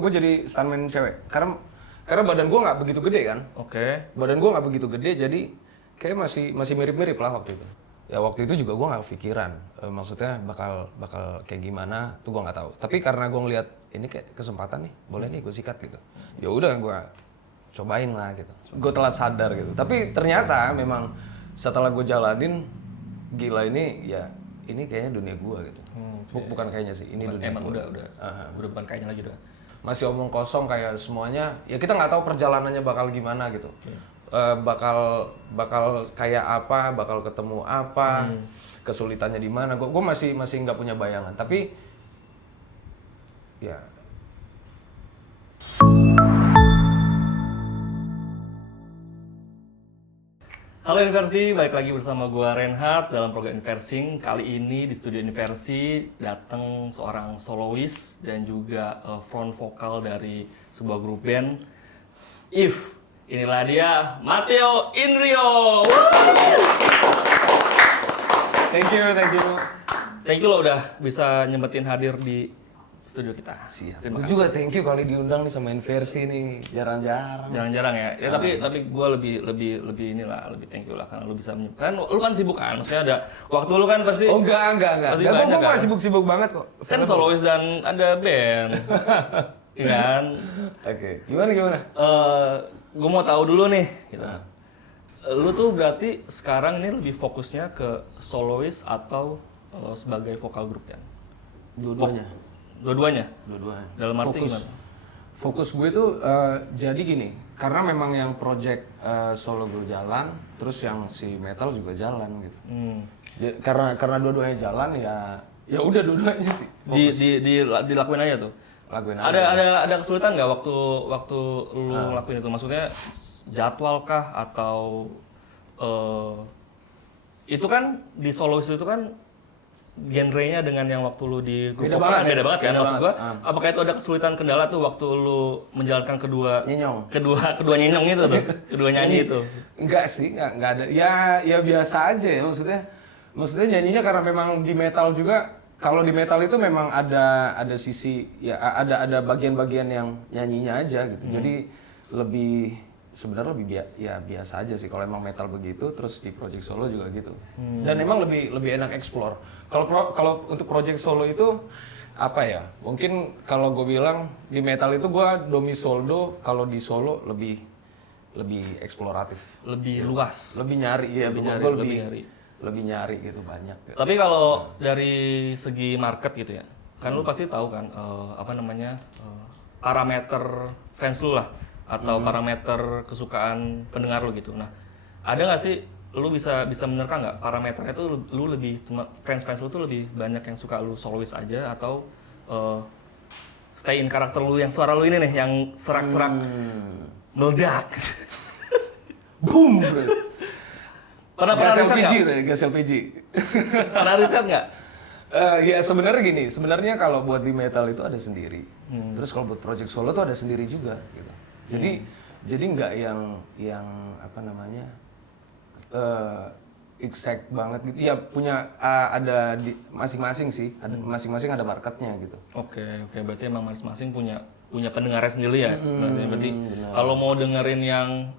gue jadi stuntman cewek karena badan gue nggak begitu gede kan. Oke. Badan gue nggak begitu gede, jadi kayak masih mirip-mirip lah waktu itu. Ya waktu itu juga gue nggak kepikiran, maksudnya bakal kayak gimana tuh gue nggak tahu. Tapi karena gue ngeliat ini kayak kesempatan nih, boleh nih gue sikat gitu. Ya udah gue cobain lah gitu. Gue telat sadar gitu. Tapi ternyata memang setelah gue jalanin, gila ini ya ini kayaknya dunia gue gitu. Bukan kayaknya sih, ini dunia emang gue. Udah bukan kayaknya lagi udah. Masih omong kosong kayak semuanya. Ya kita nggak tahu perjalanannya bakal gimana gitu. Bakal kayak apa, bakal ketemu apa, kesulitannya di mana. Gue masih nggak punya bayangan. Tapi ya. Halo Inversi, balik lagi bersama gua Reinhard dalam program Inversing. Kali ini di studio Inversi datang seorang solois dan juga front vokal dari sebuah grup band. If, inilah dia Matteo Inrio. Thank you. Thank you lo udah bisa nyempetin hadir di studio kita. Siap. Terima Gue kasih. juga thank you kali diundang nih sama Inversi nih, jarang-jarang. Jarang-jarang ya. Ya tapi gue lebih inilah, lebih thank you lah karena lu bisa kan lu kan sibuk kan. Maksudnya ada waktu lu kan pasti. Oh enggak. Pasti Gue banyak kan? sibuk-sibuk banget kok. Kan solois dan ada band. Iya kan? Oke. Gimana? Gue mau tahu dulu nih gitu. Lu tuh berarti sekarang ini lebih fokusnya ke solois atau sebagai vokal grup ya? Dua-duanya. Dua-duanya? Dua-duanya. Dalam arti gimana? Fokus gue tuh jadi gini, karena memang yang project solo gue jalan, terus yang si metal juga jalan gitu. Karena dua-duanya jalan ya udah dua-duanya sih. Dilakuin aja tuh. Lakuin aja. Ada kesulitan nggak waktu lu ngelakuin itu? Maksudnya jadwal kah atau itu kan di solois itu kan genrenya dengan yang waktu lu di grup Beda vokal banget beda ya? banget kan Beda maksud banget. gua. Apakah itu ada kesulitan kendala tuh waktu lu menjalankan kedua nyenyong itu tuh, kedua nyanyi itu? Enggak sih, enggak ada. Ya biasa aja ya maksudnya nyanyinya karena memang di metal juga. Kalau di metal itu memang ada sisi ya ada bagian-bagian yang nyanyinya aja gitu. Jadi sebenarnya lebih biasa aja sih kalau emang metal begitu, terus di project solo juga gitu. Dan emang lebih enak explore. Kalau untuk project solo itu apa ya? Mungkin kalau gue bilang di metal itu gue do mi sol do, kalau di solo lebih eksploratif, Lebih luas. lebih nyari ya. Lebih nyari gitu banyak. Tapi kalau dari segi market gitu ya, kan lu pasti tahu kan parameter fans lu lah atau parameter kesukaan pendengar lu gitu. Nah, ada nggak sih lu bisa menerka nggak parameternya itu lu lebih fans lu tuh lebih banyak yang suka lu solois aja atau stay in karakter lu yang suara lu ini nih yang serak-serak meledak. Boom, bro. Pernah Gas riset LPG, nggak? gas LPG. Pernah riset nggak? Ya sebenarnya gini, sebenarnya kalau buat di metal itu ada sendiri. Terus kalau buat project solo tuh ada sendiri juga gitu. Jadi nggak yang apa namanya exact banget gitu. Ya punya ada di masing-masing sih, masing-masing ada marketnya gitu. Oke, berarti emang masing-masing punya pendengarnya sendiri ya. Maksudnya berarti kalau mau dengerin yang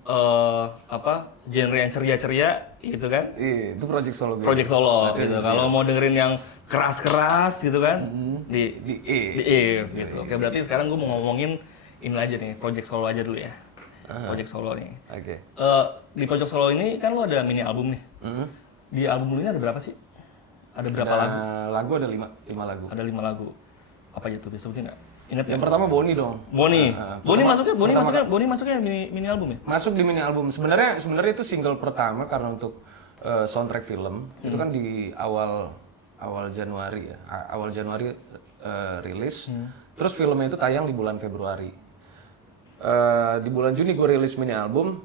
genre yang ceria-ceria gitu kan? Iya, itu project solo. Project solo gitu. Kalau mau dengerin yang keras-keras gitu kan? Di E gitu. Oke, berarti sekarang gue mau ngomongin ini aja nih, project solo aja dulu ya. Project solo nih. Oke. Di project solo ini kan lo ada mini album nih. Di album lu ini ada berapa sih? Ada berapa lagu? Lagu ada 5 lagu. Ada 5 lagu. Apa aja tuh disebutin nggak? Ingat Yang pertama Boni dong. Boni. Boni masuknya mini album ya? Masuk di mini album. Sebenarnya itu single pertama karena untuk soundtrack film. Itu kan di awal Januari ya. Awal Januari rilis. Terus filmnya itu tayang di bulan Februari. Di bulan Juni gue rilis mini album,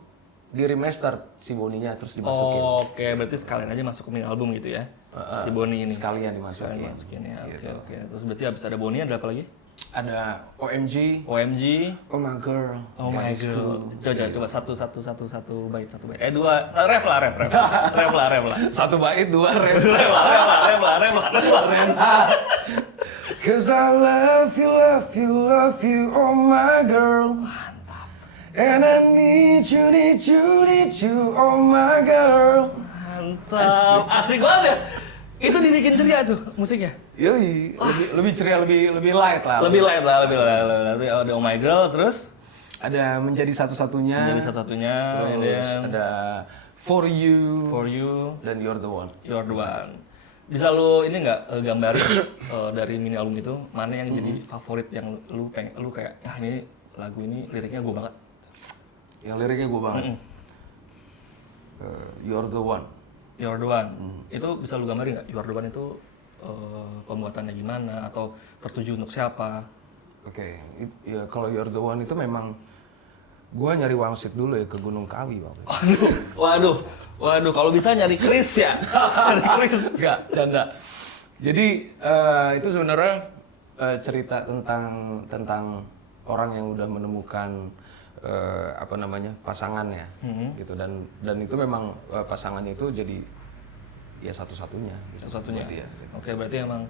di remaster si Boninya terus dimasukin. Oke, berarti sekalian aja masuk ke mini album gitu ya. Si Boni ini. Sekalian dimasukin. Ya. Gitu. Oke. Terus berarti habis ada Boni ada apa lagi? Ada OMG, Oh my girl, my Guys girl. Cool. Coba satu bait. Dua rap lah. Rap lah. Satu bait, dua rap. Rap lah. 'Cause I love you, love you, love you, oh my girl. And I need you, need you, need you, oh my girl. Mantap. Asik banget ya. Itu dibikin ceria tuh musiknya. Yoi, lebih ceria, lebih light lah. Lebih light lah. Ada Oh My Girl, terus Ada menjadi satu-satunya. terus Ada For You. For You, Dan You're the One. You're the One. Bisa lu ini nggak gambarin dari mini album itu mana yang jadi favorit yang lu kayak ya ini lagu ini liriknya gue banget. Yang liriknya gue banget. You're the One. You're the One. Itu bisa lu gambarin nggak? You're the One itu pembuatannya gimana atau tertuju untuk siapa? Oke, ya kalau You're the One itu memang gue nyari wangsit dulu ya ke Gunung Kawi waktu itu. Waduh, kalau bisa nyari Chris ya. Nyari Chris. Enggak, canda. Jadi itu sebenarnya cerita tentang orang yang udah menemukan pasangannya gitu dan itu memang pasangannya itu jadi ya satu-satunya gitu. Satu-satunya. Berarti ya, gitu. Oke, berarti emang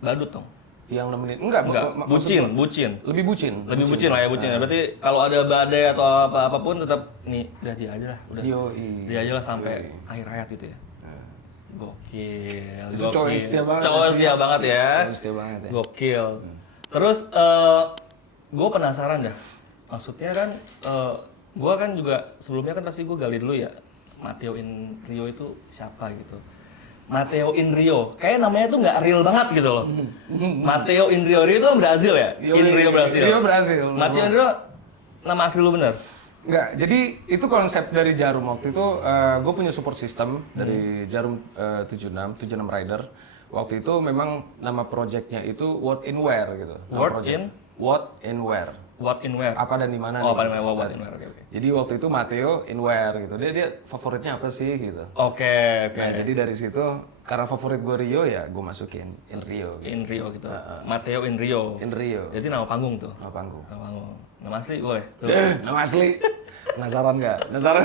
badut dong. Yang nemenin enggak bucin. Lebih bucin Lah ya bucin. Berarti kalau ada badai atau apapun tetap nih udah dia aja lah, udah. Dia aja lah sampai akhir hayat gitu ya. Gokil. Itu cowok setia banget. Cowok setia banget ya. Cowok setia banget ya. Gokil. Terus gue penasaran dah. Maksudnya kan gue kan juga sebelumnya kan pasti gue gali dulu ya. Matteo In Rio itu siapa gitu. Matteo In Rio, kayak namanya tuh nggak real banget gitu loh. Matteo In Rio itu kan Brazil ya? In Rio Brazil. Rio Brazil. Matteo In Rio, nama asli lu bener? Enggak, jadi itu konsep dari Jarum waktu itu gue punya support system dari Jarum 76 Rider. Waktu itu memang nama projectnya itu What in Where gitu. What in Where. Apa dan di mana? Oh, apa namanya What in Where. Okay. Jadi waktu itu Matteo in Where gitu. Dia favoritnya apa sih gitu. Oke. Nah, jadi dari situ karena favorit gue Rio ya gue masukin in Rio. Gitu. In Rio gitu. Matteo In Rio. In Rio. Jadi nama panggung tuh. Nama panggung. Nama asli boleh. Nama asli. Penasaran nggak? Nama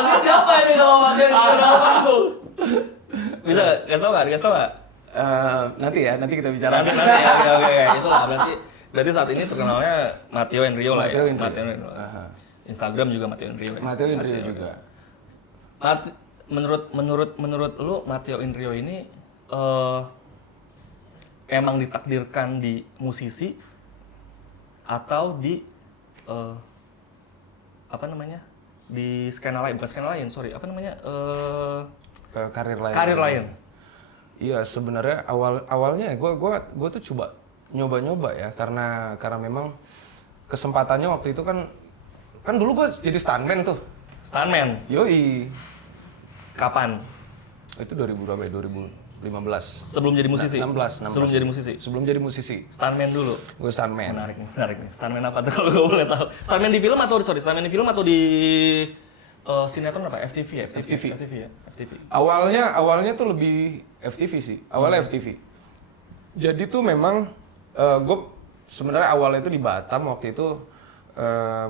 asli siapa ini kalau Matteo In Rio nama panggung? Bisa nggak? Kasih tau nggak? Nanti kita bicara. Nanti ya, oke. Itulah berarti saat ini terkenalnya Matteo In Rio lah ya. Matteo In Rio. Instagram juga Matteo In Rio. Matteo In Rio juga. Menurut lu Matteo In Rio ini emang ditakdirkan di musisi atau di di skena lain, bukan skena lain, sorry, karir lain. Karir lain. Iya, sebenarnya awalnya gue tuh coba nyoba ya karena memang kesempatannya waktu itu kan dulu gue jadi stuntman tuh. Stuntman. Yoi. Kapan? Itu 2000 berapa ya? 2015. Sebelum jadi musisi. 16. Sebelum jadi musisi. Stuntman dulu. Gue stuntman. Menarik nih. Stuntman apa tuh kalau gue boleh tahu? Stuntman di film atau di sinetron apa? FTV ya? FTV. Awalnya tuh lebih FTV sih. Awalnya FTV. Jadi tuh memang gue sebenarnya awalnya itu di Batam waktu itu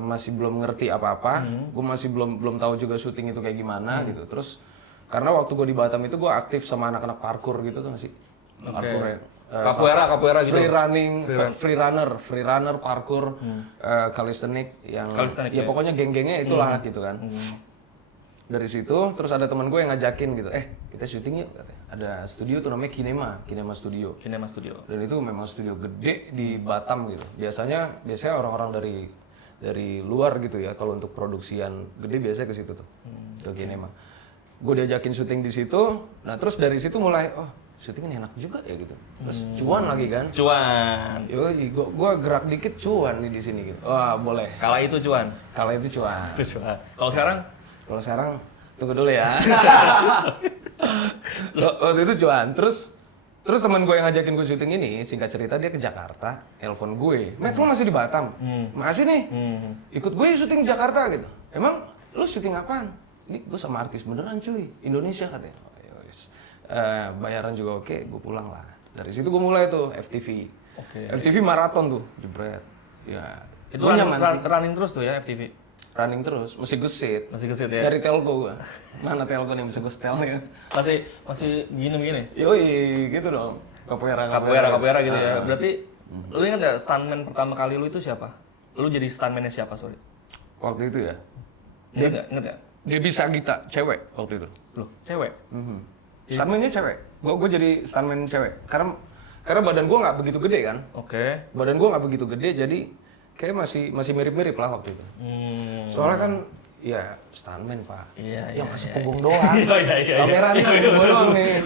masih belum ngerti apa-apa. Gue masih belum tahu juga syuting itu kayak gimana gitu. Terus karena waktu gue di Batam itu gue aktif sama anak-anak parkour gitu tuh sih. Parkour ya. Capoeira gitu. Free runner, parkour, calisthenics yang ya pokoknya geng-gengnya itulah gitu kan. Dari situ terus ada teman gue yang ngajakin gitu, kita syuting yuk katanya. Ada studio tuh namanya Kinema Studio. Dan itu memang studio gede di Batam gitu. Biasanya orang-orang dari luar gitu ya kalau untuk produksian gede biasanya ke situ tuh. Ke Kinema. Gue diajakin syuting di situ. Nah, terus dari situ mulai syutingnya enak juga ya gitu. Terus cuan lagi kan? Cuan. Yoi, gue gerak dikit cuan nih di sini gitu. Wah, boleh. Kala itu cuan. Kalau sekarang tunggu dulu ya. Waktu itu cuan. Terus teman gue yang ngajakin gue syuting ini, singkat cerita dia ke Jakarta, telepon gue. Matt, lu masih di Batam? Masih nih. Ikut gue syuting di Jakarta gitu. Emang lu syuting apaan? Ini gue sama artis beneran cuy, Indonesia katanya. Bayaran juga oke, gue pulang lah. Dari situ gue mulai tuh FTV. FTV maraton tuh, jebret. Ya. Itu running terus tuh ya FTV. running terus, mesti gesit. Masih kesit ya? Dari telco gua. Mana telco nih bisa gue setelnya? Masih gini-gini? Yoi, gitu dong. Capoeira gitu ya. Berarti lu ingat gak stuntman pertama kali lu itu siapa? Lu jadi stuntman-nya siapa, sorry? Waktu itu ya. Ingat gak? Debbie Sagita, cewek waktu itu. Loh, cewek? Stuntman-nya cewek. Gue jadi stuntman cewek. Karena badan gue nggak begitu gede kan. Oke. Badan gue nggak begitu gede, jadi kayak masih mirip-mirip lah waktu itu. Soalnya kan, ya stuntman pak. Iya, masih punggung doang. Iya. Kameranya punggung doang nih.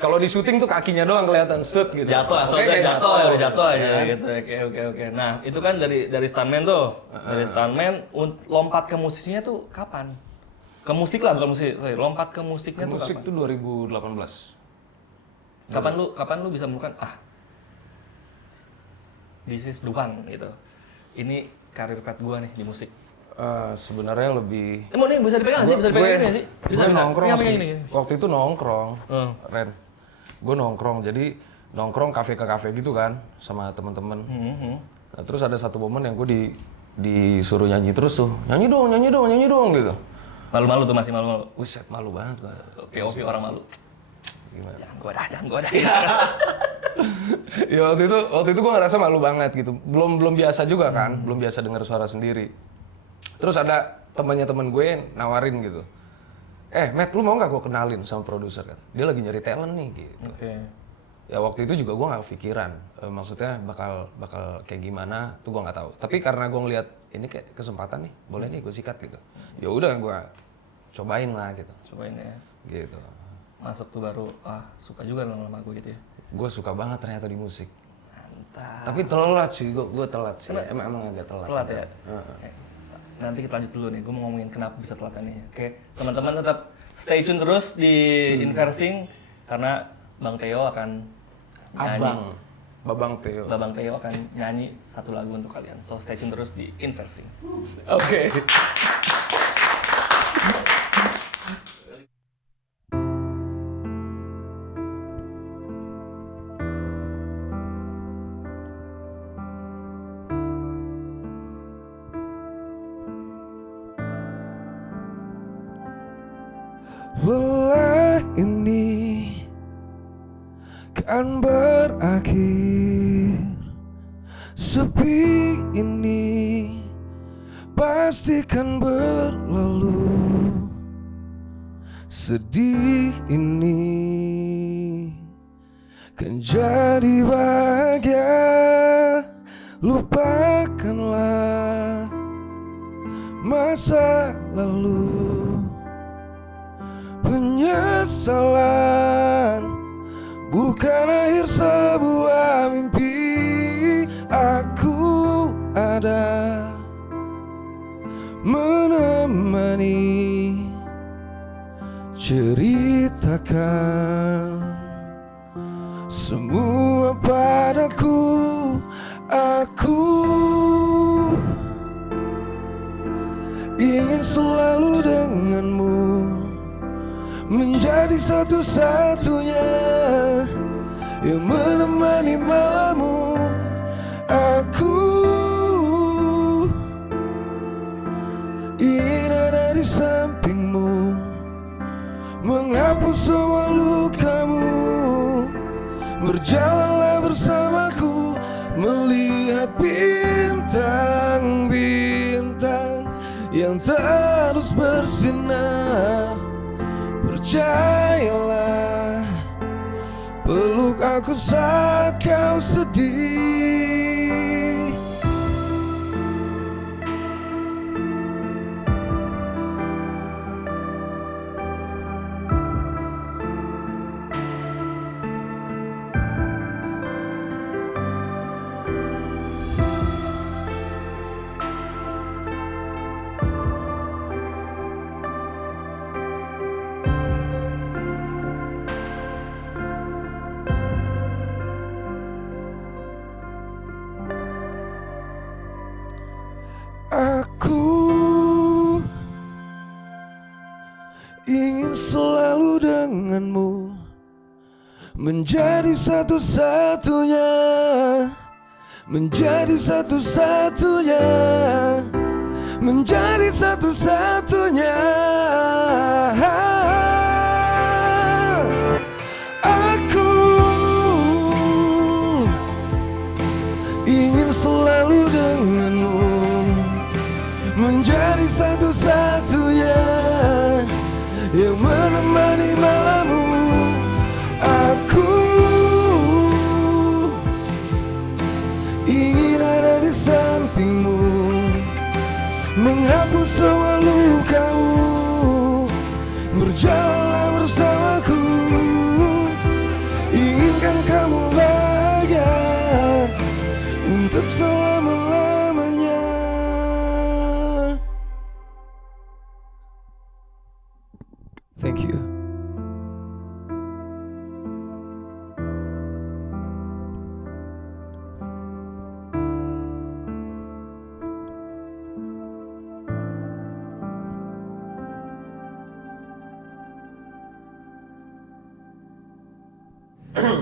Kalau di syuting tuh kakinya doang kelihatan shoot gitu. Jatuh, asal Kayak udah jatuh aja gitu. Oke. Nah, itu kan dari stuntman tuh. Dari stuntman lompat ke musisinya tuh kapan? Ke musik lah, bukan musik. Sorry, lompat ke musiknya tuh musik kapan? tuh 2018. Kapan lu bisa menemukan this is the one gitu. Ini karir path gua nih di musik. Sebenarnya lebih. Mau nih bisa dipegang sih, bisa dipegang nggak sih? Bisa nongkrong Pegang sih. ini. Waktu itu nongkrong, Hmm. Gue nongkrong, jadi nongkrong kafe ke kafe gitu kan sama teman-teman. Nah, terus ada satu momen yang gue disuruh nyanyi terus tuh, nyanyi dong gitu. Malu-malu tuh, masih malu-malu. Buset, malu banget gue. POV orang malu. Gimana? Jangan gua dah. Ya waktu itu gue ngerasa malu banget gitu. Belum biasa juga kan, belum biasa dengar suara sendiri. Terus ada teman gue nawarin gitu. Matt, lu mau nggak gue kenalin sama produser kan? Dia lagi nyari talent nih gitu. Oke. Ya waktu itu juga gue nggak pikiran, maksudnya bakal kayak gimana tuh gue nggak tahu. Tapi karena gue ngeliat ini kayak kesempatan nih, boleh nih gue sikat gitu. Ya udah gue cobain lah gitu. Cobain ya. Gitu. Masuk tuh baru, suka juga sama gue gitu ya. Gue suka banget ternyata di musik. Mantap. Tapi telat sih, gue telat sih. Emang agak telat. Telat sih. ya? Nanti kita lanjut dulu nih, gue mau ngomongin kenapa bisa telat ini. Oke, teman-teman tetap stay tune terus di Inversing, karena Bang Theo akan nyanyi. Babang Theo. Babang Theo akan nyanyi satu lagu untuk kalian. So stay tune terus di Inversing. Oke. Lelah ini kan berakhir, sepi ini pasti kan berlalu, sedih ini kan jadi bahagia. Lupakanlah masa lalu. Penyesalan bukan akhir sebuah mimpi. Aku ada menemani, ceritakan semua padaku. Aku ingin selalu denganmu, menjadi satu-satunya yang menemani malammu. Aku ingin ada di sampingmu, menghapus semua lukamu. Berjalanlah bersamaku, melihat bintang-bintang yang terus bersinar. Percayalah, peluk aku saat kau sedih. Aku ingin selalu denganmu, menjadi satu-satunya, menjadi satu-satunya, menjadi satu-satunya. Aku ingin selalu denganmu, menjadi satu-satunya yang menemani malammu. Aku ingin ada di sampingmu, menghapus semua lukamu, berjalanlah bersamaku. Inginkan kamu bahagia untuk selama-lamanya. Thank you.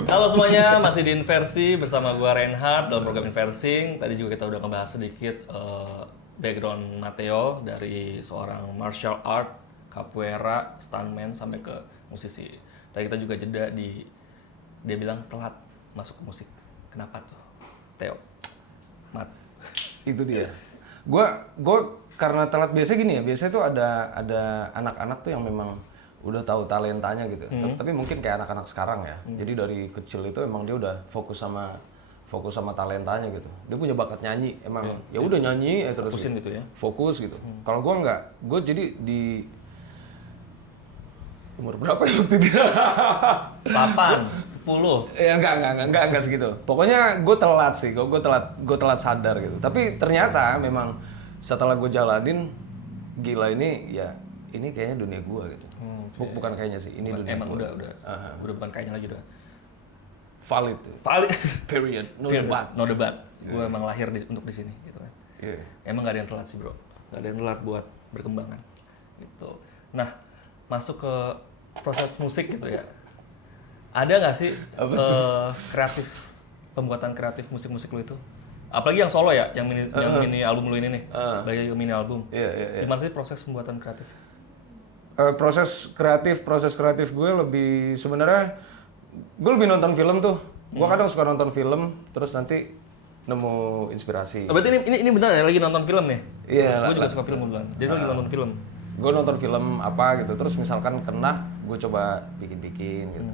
Halo semuanya, masih di Inversi bersama gua Reinhard dalam program Inversing. Tadi juga kita udah ngebahas sedikit background Matteo dari seorang martial art, capoeira, stuntman sampai ke musisi. Tadi kita juga jeda dia bilang telat masuk ke musik. Kenapa tuh, Theo? Mat. Itu dia. Gua karena telat biasanya gini ya. Biasanya tuh ada anak-anak tuh yang memang udah tahu talentanya gitu. Tapi mungkin kayak anak-anak sekarang ya. Jadi dari kecil itu emang dia udah fokus sama talentanya gitu. Dia punya bakat nyanyi, emang ya udah nyanyi terus Fokusin gitu ya. Fokus gitu. Kalau gua enggak, gua jadi di umur berapa ya waktu itu? 8, 10. Ya enggak segitu. Pokoknya gue telat sih, gue telat sadar gitu. Tapi ternyata memang setelah gue jalanin, gila ini kayaknya dunia gue gitu. Bukan kayaknya sih, ini dunia Emang gue. udah bukan kayaknya lagi udah. Valid. Period. No debat. No debat. Gue emang lahir untuk di sini gitu kan. Yeah. Emang gak ada yang telat sih bro, gak ada yang telat buat berkembang kan gitu. Nah, masuk ke proses musik gitu ya, ada nggak sih pembuatan kreatif musik-musik lu itu? Apalagi yang solo ya, yang mini album lu ini nih, balik ke mini album. Iya. Gimana sih proses pembuatan kreatif? Proses kreatif gue lebih sebenarnya, gue lebih nonton film tuh. Gue kadang suka nonton film, terus nanti nemu inspirasi. Berarti ini benar ya, lagi nonton film nih? Iya. Gue juga suka film kebetulan. Jadi lagi nonton film. Gue nonton film apa gitu, terus misalkan kena, gue coba bikin gitu.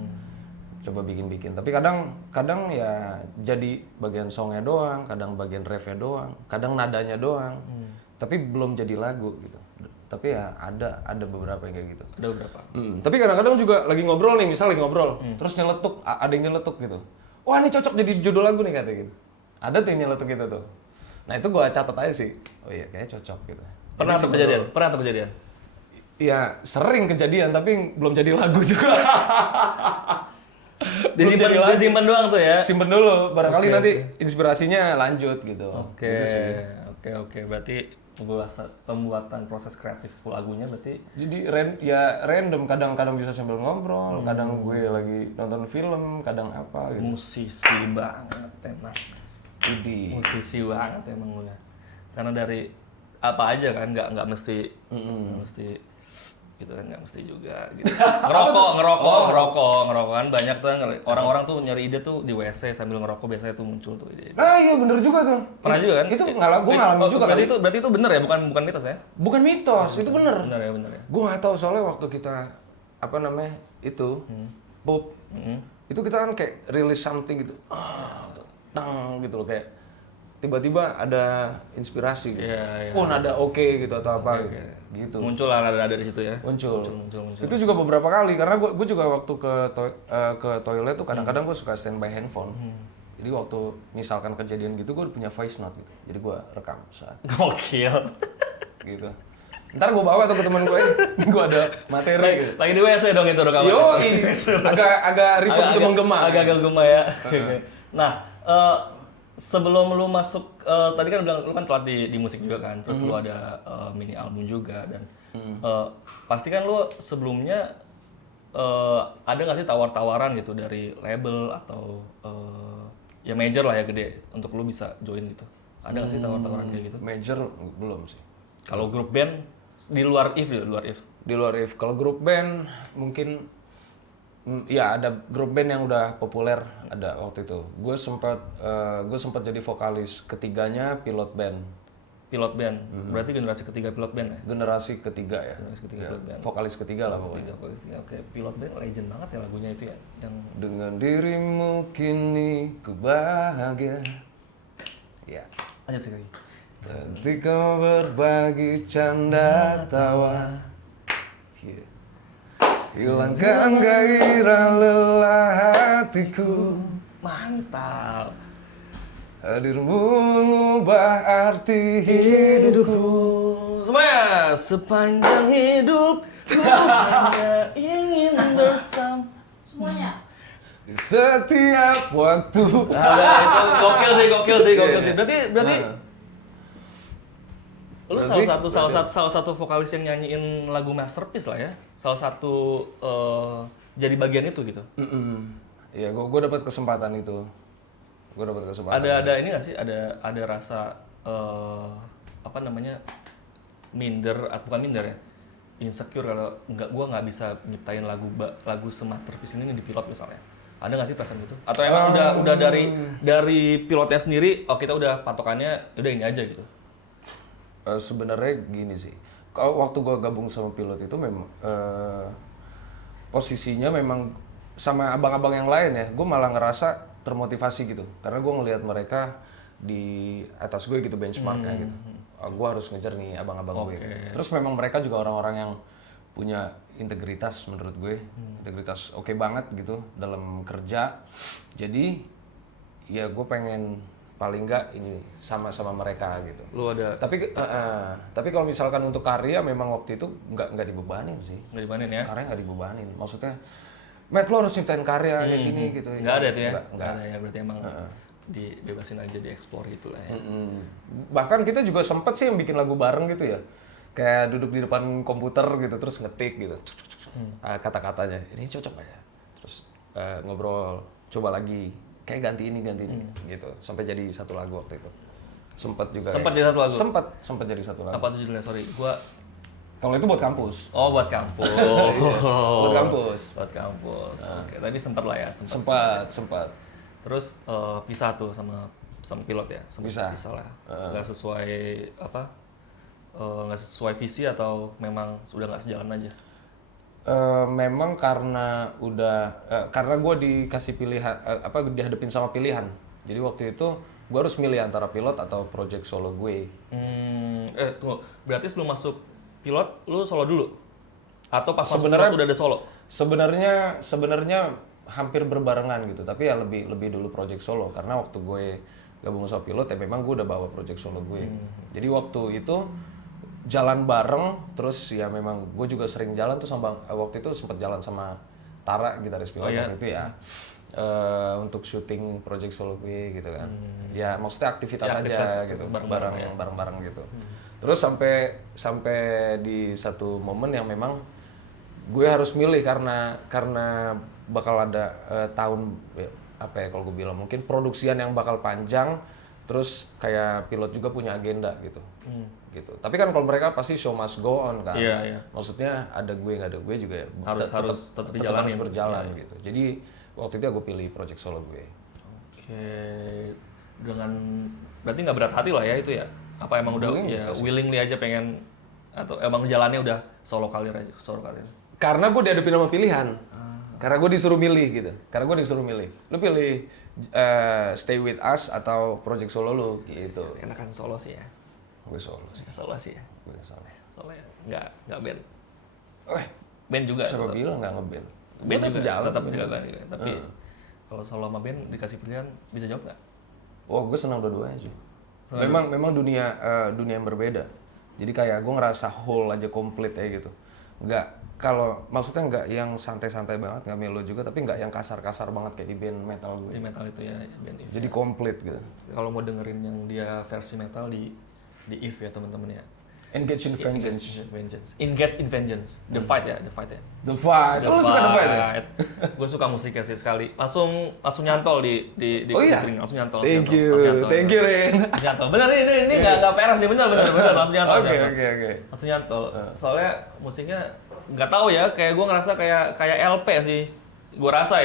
Coba bikin. Tapi kadang ya jadi bagian songnya doang, kadang bagian refnya doang, kadang nadanya doang. Tapi belum jadi lagu gitu. Tapi ya ada beberapa yang kayak gitu. Ada beberapa. Tapi kadang-kadang juga lagi ngobrol nih, misal lagi ngobrol, terus nyeletuk, ada yang nyeletuk gitu. Wah ini cocok jadi judul lagu nih katanya gitu. Ada tuh yang nyeletuk gitu tuh. Nah itu gue catat aja sih. Oh iya kayaknya cocok gitu. Pernah terjadian? Ya sering kejadian tapi belum jadi lagu juga. Disimpan doang tuh ya? Simpen dulu, barangkali nanti inspirasinya lanjut gitu. Oke. Gitu sih. Oke. Berarti pembuatan proses kreatif lagunya berarti Jadi random, kadang-kadang bisa sambil ngobrol, kadang gue lagi nonton film, kadang apa gitu. musisi banget emang. Idi. Musisi banget emang lu ya. Karena dari apa aja kan, nggak mesti gitu kan, nggak mesti juga gitu. ngerokok kan banyak tuh orang-orang tuh nyari ide tuh di WC sambil ngerokok, biasanya tuh muncul tuh ide. Nah iya bener juga tuh. Pernah juga kan? Itu gue ngalamin juga. Berarti itu bener ya, bukan mitos ya? Bukan mitos, itu bener. Bener ya. Gue nggak tahu soalnya waktu kita pop, itu kita kan kayak release something gitu, gitu loh, kayak tiba-tiba ada inspirasi gitu. Iya. Oh nada oke gitu atau apa gitu. Muncul lah ada di situ ya. Muncul. Itu juga beberapa kali karena gue juga waktu ke toilet tuh kadang-kadang gue suka standby handphone. Jadi waktu misalkan kejadian gitu gue punya voice note gitu. Jadi gue rekam saat Gokil. gitu. Ntar gue bawa tuh ke temen gue, gue ada materi gitu. Lagi di WC dong itu rekaman. Yoi, agak reverb itu menggema. Agak gema ya. Nah, sebelum lu masuk, tadi kan bilang lu kan telat di musik juga kan, terus lu ada mini album juga dan pasti kan lu sebelumnya ada nggak sih tawar-tawaran gitu dari label atau ya major lah ya gede untuk lu bisa join gitu? Ada nggak sih tawar-tawaran kayak gitu? Major belum sih. Kalau grup band di luar If, di luar If. Di luar If. Kalau grup band mungkin ya ada grup band yang udah populer ada waktu itu. Gue sempat jadi vokalis ketiganya Pilot Band. Pilot band. Berarti generasi ketiga pilot band ya? Generasi ketiga ya. Generasi ketiga Ya, pilot band. vokalis ketiga lah pokoknya. Vokalis ketiga. Oke, pilot band legend banget ya lagunya itu ya. Yang Dengan dirimu kini ku bahagia. Ya. lanjut sih lagi. Ketika berbagi canda tawa. Yeah. Hilangkan gairah lelah hatiku. Mantap. Hadirmu mengubah arti hidupku. Semuanya sepanjang hidup ku hanya ingin bersama. Semuanya. Di setiap waktu. Itu gokil sih. Berarti lu salah satu vokalis yang nyanyiin lagu Masterpiece lah ya. Salah satu jadi bagian itu gitu. Iya, gue dapat kesempatan itu. Ada ini nggak sih? Ada rasa apa namanya minder, bukan minder ya, insecure kalau gue nggak bisa nyiptain lagu semasterpiece ini di pilot misalnya. Ada nggak sih perasaan gitu? Atau emang udah dari pilotnya sendiri, oh kita udah patokannya udah ini aja gitu. Sebenarnya gini sih. Kalau waktu gue gabung sama pilot itu memang posisinya memang sama abang-abang yang lain ya. Gue malah ngerasa termotivasi gitu karena gue ngelihat mereka di atas gue gitu benchmarknya gitu. Gue harus ngejar nih abang-abang gue. Gitu. Terus memang mereka juga orang-orang yang punya integritas menurut gue, integritas oke banget gitu dalam kerja. Jadi ya gue pengen paling nggak ini sama mereka gitu. Lu ada Tapi kalau misalkan untuk karya memang waktu itu nggak dibebanin sih. nggak dibanding ya? Karya nggak dibebanin. Maksudnya Matt, lo harus nyiptain karya kayak gini gitu. Nggak ada tuh ya? Nggak. Ada ya, berarti emang dibebasin aja, dieksplor gitu lah ya. Bahkan kita juga sempet sih yang bikin lagu bareng gitu ya. Kayak duduk di depan komputer gitu, terus ngetik gitu. Kata-katanya, ini cocok gak ya? Terus ngobrol, coba lagi. Kayak ganti ini gitu. Sampai jadi satu lagu waktu itu. Sempet juga. Sempat jadi satu lagu? Sempet jadi satu lagu. Apa tuh judulnya? Sorry, gua... Kalau itu buat kampus. Oh, buat kampus. Buat kampus. Buat kampus. Oke, tadi sempat lah ya, Sempat. Terus pisah tuh sama pilot ya, Pisah. lah. Nggak sesuai apa? Nggak sesuai visi atau memang sudah nggak sejalan aja? Memang karena karena gue dikasih pilihan dihadapin sama pilihan. Jadi waktu itu gue harus milih antara pilot atau project solo gue. Tunggu. Berarti sebelum masuk pilot, lu solo dulu? Atau pas masuk Sebenarnya- pilot udah ada solo? Sebenarnya hampir berbarengan gitu, tapi ya lebih dulu project solo karena waktu gue gabung sama pilot ya memang gue udah bawa project solo gue. Jadi waktu itu jalan bareng, terus ya memang gue juga sering jalan tuh sama waktu itu sempat jalan sama Tara gitaris pilot waktu itu ya. Untuk syuting project solo gue gitu kan. Ya maksudnya aktivitas Ya, aktivitas aja gitu, bareng-bareng gitu. Terus sampai di satu momen yang memang gue harus milih karena bakal ada tahun apa ya kalau gue bilang mungkin produksian yang bakal panjang, terus kayak pilot juga punya agenda gitu. Gitu. Tapi kan kalau mereka pasti show must go on kan. Iya. Maksudnya ada gue nggak ada gue juga ya Tetap harus berjalan gitu. Jadi waktu itu gue pilih project solo gue. Oke, berarti nggak berat hati lah ya itu ya? Apa emang udah ya willingly aja pengen atau emang jalannya udah solo karir aja, solo karir? Karena gue dihadapin sama pilihan. Karena gue disuruh milih gitu. Karena gue disuruh milih. Lu pilih Stay With Us atau project solo lu gitu. Enakan solo sih ya. Gue solo sih. Solo sih ya. Gue solo. Solo ya. Nggak band. Band juga. Siapa bilang nggak ngeband? Band Gua juga jalan. tetap juga band juga. Tapi kalau solo sama band dikasih pilihan bisa jawab nggak? Oh, gue senang dua-duanya sih. Memang dunia yang berbeda. Jadi kayak gue ngerasa whole aja komplit ya gitu. Maksudnya nggak yang santai-santai banget, nggak melo juga, tapi nggak yang kasar-kasar banget kayak di band metal gue. Di metal itu ya band If. Jadi komplit gitu. Kalau mau dengerin yang dia versi metal di If ya teman-teman ya. Engage in Vengeance. Engage in Vengeance. The Fight ya. The Fight. Oh, lu suka The Fight ya? Gue suka musiknya sih sekali. Langsung nyantol di Oh iya? langsung nyantol. Thank you Ren. Nyantol. Bener ini nggak peres nih, bener langsung nyantol. Oke. Langsung nyantol. Soalnya musiknya nggak tahu ya, kayak gue ngerasa kayak LP sih. Gue rasa.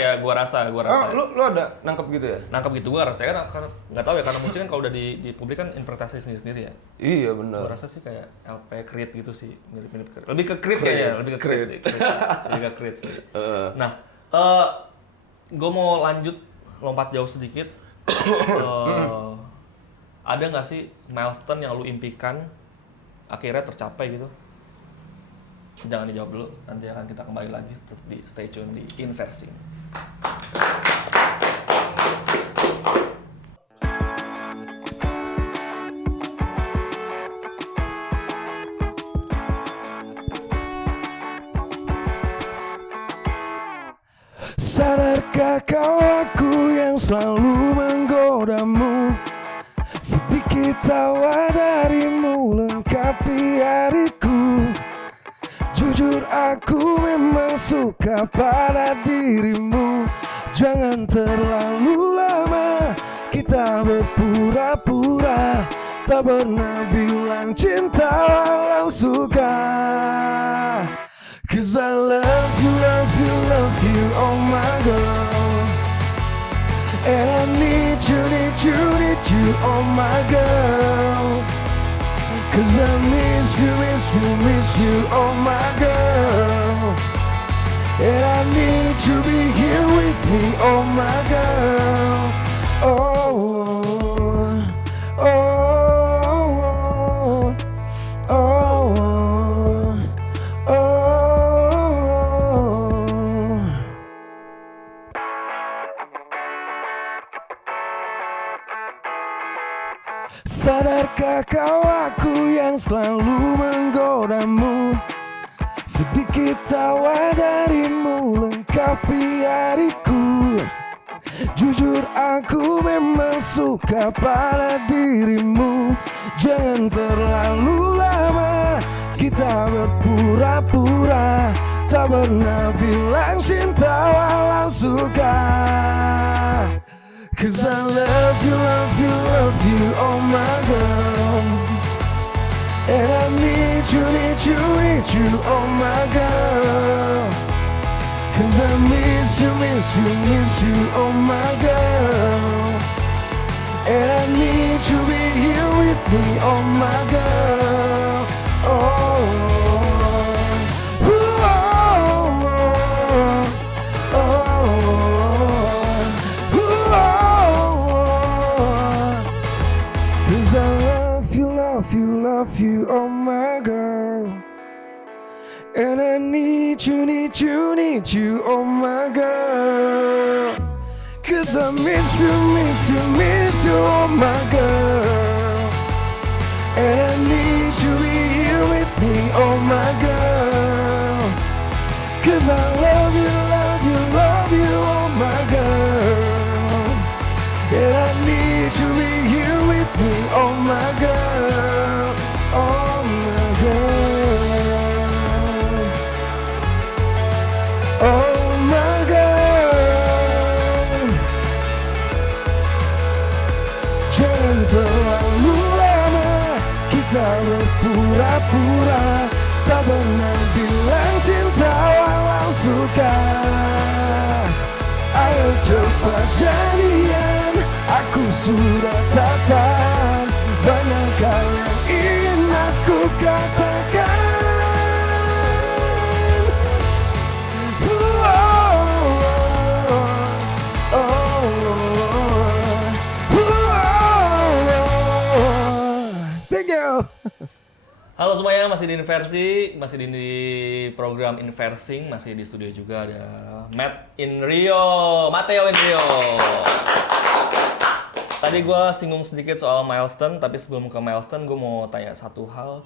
Oh, lu ada nangkep gitu ya? Nangkep gitu, gue rasa karena nggak tahu ya, karena musik kan kalau udah di publik kan interpretasi sendiri ya. Iya benar. Gue rasa sih kayak LP Creed gitu sih, mirip-mirip Creed. Lebih ke Creed kayaknya, lebih ke Creed sih. Lebih ke Creed sih. Nah, gue mau lanjut lompat jauh sedikit. Ada nggak sih milestone yang lu impikan akhirnya tercapai gitu? Jangan dijawab dulu, nanti akan kita kembali lagi di stay tune di Inversing. Sadarkah kau aku yang selalu menggodamu? Sedikit tawa darimu lengkapi hariku. Jujur aku memang suka pada dirimu. Jangan terlalu lama kita berpura-pura. Tak pernah bilang cinta walau suka. Cause I love you, oh my girl. And I need you, oh my girl. Cause I miss you, oh my girl. And I need to be here with me, oh my girl. Oh, oh, oh, oh, oh, oh. Sadarkah kau aku yang selalu menggodamu? Sedikit tawa darimu lengkapi hariku. Jujur aku memang suka pada dirimu. Jangan terlalu lama kita berpura-pura. Tak pernah bilang cinta walau suka. Cause I love you, oh my girl. And I need you, oh my girl. Cause I miss you, oh my girl. And I need to be here with me, oh my girl. Oh, love you, oh my girl. And I need you, oh my girl. Cause I miss you, oh my girl. And I need to be here with me, oh my girl. Cause I love you, oh my girl. And I need to be here with me, oh my girl. Oh my girl. Oh my girl. Jangan terlalu lama kita berpura-pura. Tak pernah bilang cinta walau suka. Ayo cepat jadian, aku sudah tak tahan. Banyak hal yang ingin aku katakan. Thank you. Halo semuanya, masih di Inversi, masih di program Inversing, masih di studio juga ada Matt in Rio, Mateo in Rio. Tadi gue singgung sedikit soal milestone, tapi sebelum ke milestone gue mau tanya satu hal.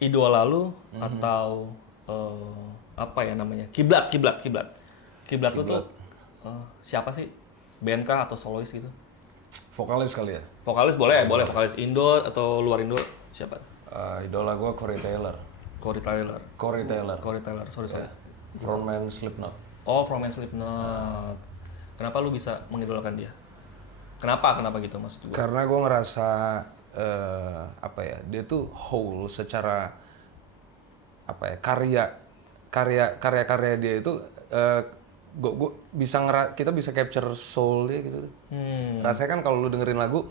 Idola lu atau apa ya namanya? Kiblat lu tuh siapa sih? Band kah atau solois gitu? Vokalis kali ya? Vokalis boleh, vokalis Indo atau luar Indo siapa? Idola gue Corey Taylor. Corey Taylor. Sorry. Frontman Slipknot. Oh, Frontman Slipknot. Kenapa lu bisa mengidolakan dia? Kenapa gitu maksud gue? Karena gue ngerasa dia tuh whole secara karya dia itu kita bisa capture soul dia gitu. Rasanya kan kalau lu dengerin lagu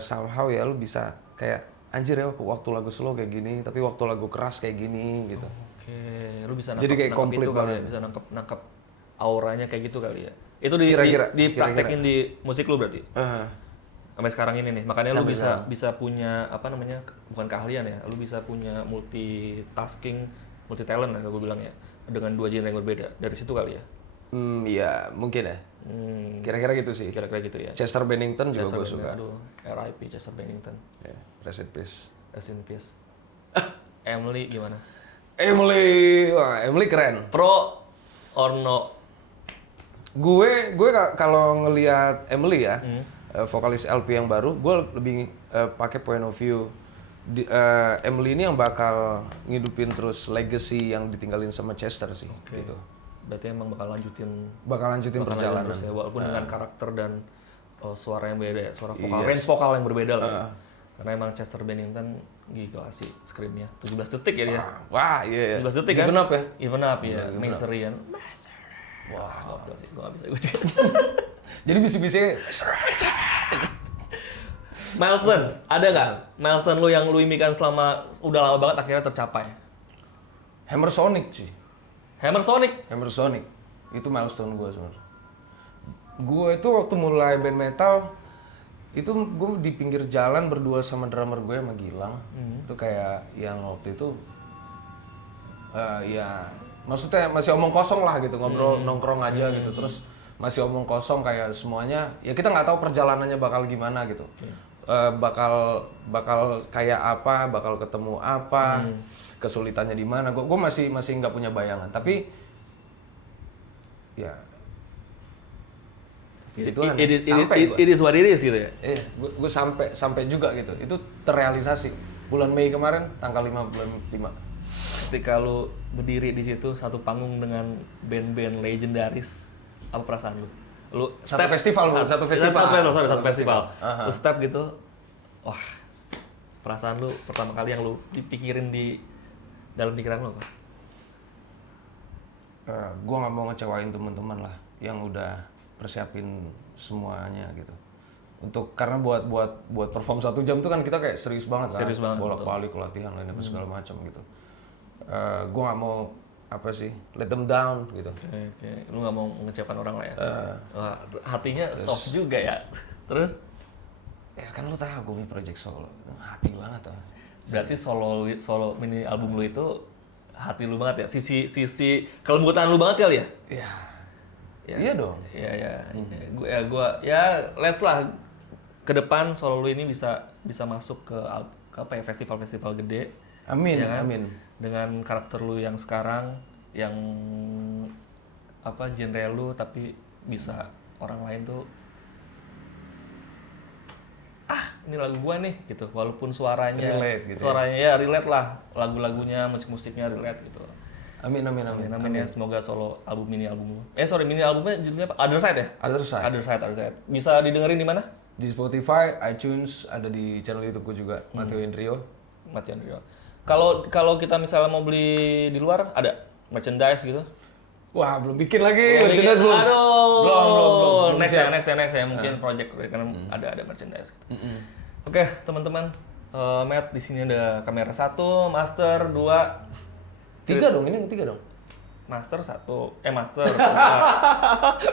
somehow ya lu bisa kayak anjir ya waktu lagu slow kayak gini, tapi waktu lagu keras kayak gini gitu. Oke, lu bisa Jadi kayak komplit itu kali ya, banget. bisa nangkep auranya kayak gitu kali ya. Itu dipraktekin di musik lu berarti? Sampai sekarang ini nih, makanya lu bisa punya bukan keahlian ya, lu bisa punya multi talent lah kalau gue bilang ya, dengan 2 genre yang berbeda. Dari situ kali ya? Iya mungkin ya. Kira-kira gitu sih. Kira-kira gitu ya. Chester Bennington juga gue suka. Aduh, RIP Chester Bennington. Yeah, rest in peace. Rest in peace. Emily gimana? Emily keren. Pro or no? Gue kalau ngelihat Emily ya, vokalis LP yang baru, gue lebih pakai point of view Emily ini yang bakal ngidupin terus legacy yang ditinggalin sama Chester sih. Gitu. Berarti emang bakal lanjutin perjalanan terus ya, walaupun dengan karakter dan suara yang beda ya, suara vokal, range vokal yang berbeda lah. Karena emang Chester Bennington gila sih screamnya, 17 detik ya dia. Wah, iya. 17 detik kan? Even up ya, Misery kan. Wah, gokil sih, gue gak bisa. Jadi bisik-bisiknya Milestone, ada nggak milestone lu yang lu impikan selama udah lama banget akhirnya tercapai? Hammer Sonic sih. Hammer Sonic? Hammer Sonic. Itu milestone gue sebenarnya. Gue itu waktu mulai band metal, itu gue di pinggir jalan berdua sama drummer gue sama Gilang. Itu kayak yang waktu itu, ya maksudnya masih omong kosong lah gitu, ngobrol nongkrong aja gitu. Terus masih omong kosong kayak semuanya, ya kita nggak tahu perjalanannya bakal gimana gitu. Bakal kayak apa, bakal ketemu apa, kesulitannya di mana. Gue masih nggak punya bayangan. Tapi ya it is what it is gitu ya. Gue sampai juga gitu. Itu terrealisasi bulan Mei kemarin, tanggal 5 bulan 5. Ketika lu berdiri di situ satu panggung dengan band-band legendaris, apa perasaan lu? Lu Satu festival. Satu festival. Lu step gitu, wah, perasaan lu pertama kali yang lu dipikirin di dalam pikiran lu apa? Gue nggak mau ngecewain teman-teman lah yang udah persiapin semuanya gitu. Karena buat perform 1 jam tuh kan kita kayak serius banget kan. Bolak-balik latihan lain apa segala macam gitu. Gue nggak mau let them down gitu. Oke. Lu nggak mau mengecewakan orang lah ya. Wah, hatinya soft juga ya. Terus ya kan lu tahu gue punya project solo, hati banget tuh. Berarti solo mini album lu itu hati lu banget ya. Sisi kelembutan lu banget kali ya? Iya. Iya dong. Iya. Gua let's lah ke depan solo lu ini bisa masuk ke festival-festival gede. Amin, ya kan? amin. Dengan karakter lu yang sekarang, yang genre lu, tapi bisa orang lain tuh, ini lagu gua nih, gitu. Walaupun suaranya, relate gitu relate lah, lagu-lagunya, musik-musiknya relate gitu. Amin. Ya, semoga mini albumnya judulnya apa? Other Side ya? Other Side. Bisa didengerin di mana? Di Spotify, iTunes, ada di channel YouTube gue juga, Matteo Indrio. Kalau kita misalnya mau beli di luar, ada merchandise gitu? Wah, belum bikin lagi merchandise belum. Aduh. Belum. Next ya, mungkin project karena ada merchandise gitu. Oke, teman-teman, Matt di sini ada kamera 1, master 2, 3 dong, ini yang ketiga dong. master 1, master.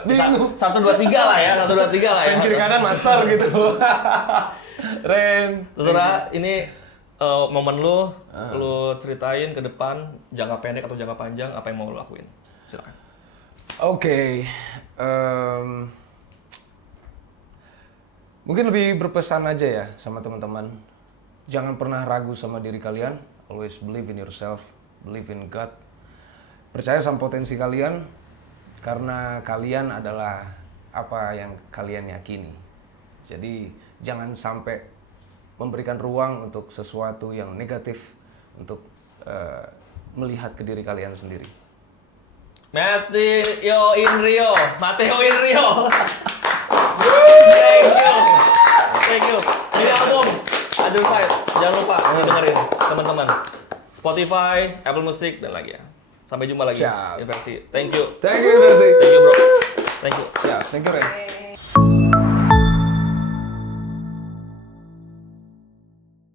Bingung. 1 2 3 lah ya, 1 2 3 lah ya. Kiri kanan master gitu. Ren. Terserah ini momen lu ceritain ke depan, jangka pendek atau jangka panjang, apa yang mau lu lakuin? Silakan. Oke. Mungkin lebih berpesan aja ya sama teman-teman. Jangan pernah ragu sama diri kalian. Always believe in yourself, believe in God. Percaya sama potensi kalian, karena kalian adalah apa yang kalian yakini. Jadi jangan sampai memberikan ruang untuk sesuatu yang negatif untuk melihat ke diri kalian sendiri. Mateo in Rio. Thank you. Ini album Other Side. Jangan lupa dengerin teman-teman. Spotify, Apple Music dan lagi ya. Sampai jumpa lagi. Siap. Inversi. Thank you. Thank you, Versi. Thank you bro. Thank you. Ya, thank you, Ren.